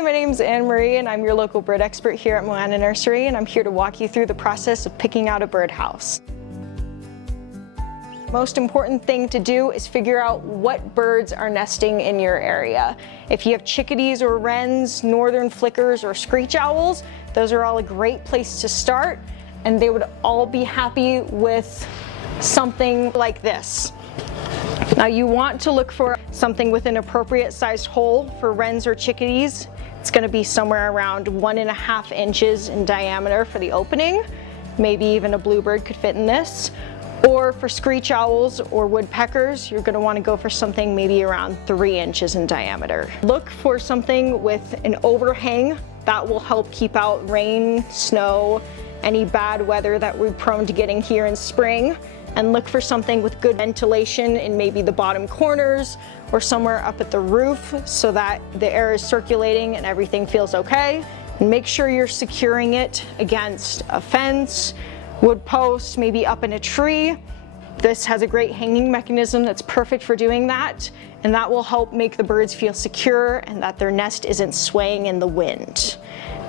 Hi, my name's Annemarie and I'm your local bird expert here at Moana Nursery, and I'm here to walk you through the process of picking out a birdhouse. Most important thing to do is figure out what birds are nesting in your area. If you have chickadees or wrens, northern flickers or screech owls, those are all a great place to start, and they would all be happy with something like this. Now you want to look for something with an appropriate sized hole for wrens or chickadees. It's going to be somewhere around 1.5 inches in diameter for the opening. Maybe even a bluebird could fit in this. Or for screech owls or woodpeckers, you're going to want to go for something maybe around 3 inches in diameter. Look for something with an overhang that will help keep out rain, snow, any bad weather that we're prone to getting here in spring. And look for something with good ventilation in maybe the bottom corners or somewhere up at the roof so that the air is circulating and everything feels okay. And make sure you're securing it against a fence, wood post, maybe up in a tree. This has a great hanging mechanism that's perfect for doing that, and that will help make the birds feel secure and that their nest isn't swaying in the wind.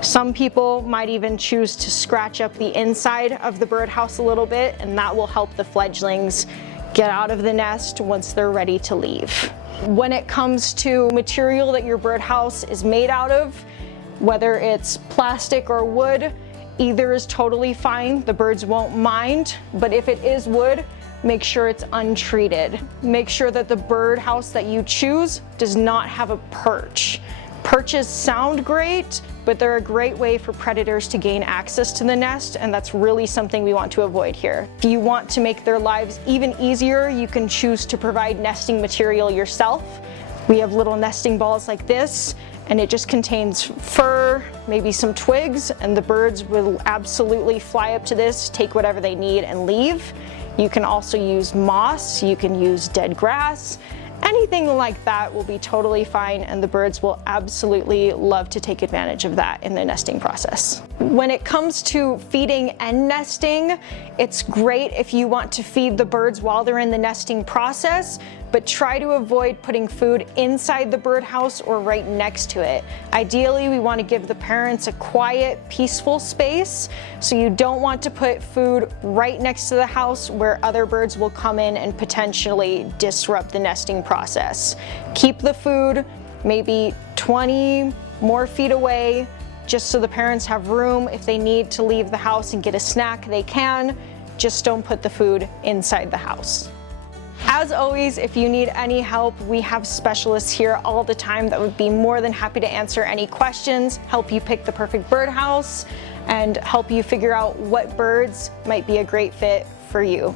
Some people might even choose to scratch up the inside of the birdhouse a little bit, and that will help the fledglings get out of the nest once they're ready to leave. When it comes to material that your birdhouse is made out of, whether it's plastic or wood, either is totally fine. The birds won't mind, but if it is wood, make sure it's untreated. Make sure that the birdhouse that you choose does not have a perch. Perches sound great, but they're a great way for predators to gain access to the nest, and that's really something we want to avoid here. If you want to make their lives even easier, you can choose to provide nesting material yourself. We have little nesting balls like this, and it just contains fur, maybe some twigs, and the birds will absolutely fly up to this, take whatever they need, and leave. You can also use moss, you can use dead grass. Anything like that will be totally fine, and the birds will absolutely love to take advantage of that in the nesting process. When it comes to feeding and nesting, it's great if you want to feed the birds while they're in the nesting process, but try to avoid putting food inside the birdhouse or right next to it. Ideally, we want to give the parents a quiet, peaceful space, so you don't want to put food right next to the house where other birds will come in and potentially disrupt the nesting process. Keep the food maybe 20 more feet away, just so the parents have room. If they need to leave the house and get a snack, they can. Just don't put the food inside the house. As always, if you need any help, we have specialists here all the time that would be more than happy to answer any questions, help you pick the perfect birdhouse, and help you figure out what birds might be a great fit for you.